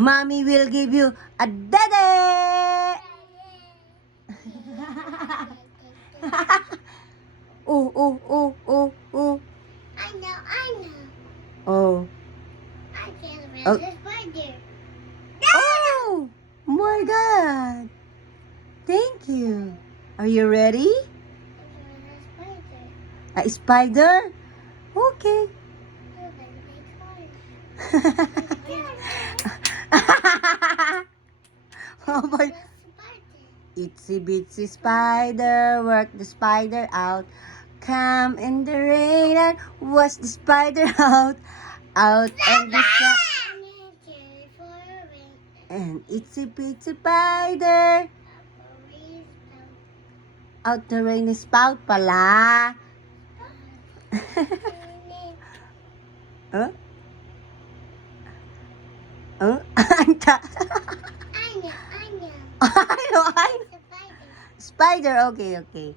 Mommy will give you a daddy. Oh, oh, oh, oh, oh. I know. Oh. I can Oh. build a spider. Oh my God. Thank you. Are you ready? I can build A a spider. spider? Okay. Look, I make Oh my. spider. Itsy bitsy spider, work the spider out. Come in the rain and wash the spider out. Out and the sun. And itsy bitsy spider. Out the rain spout pala. Huh? Huh? Anta. I know. I know. Spider. Okay, okay.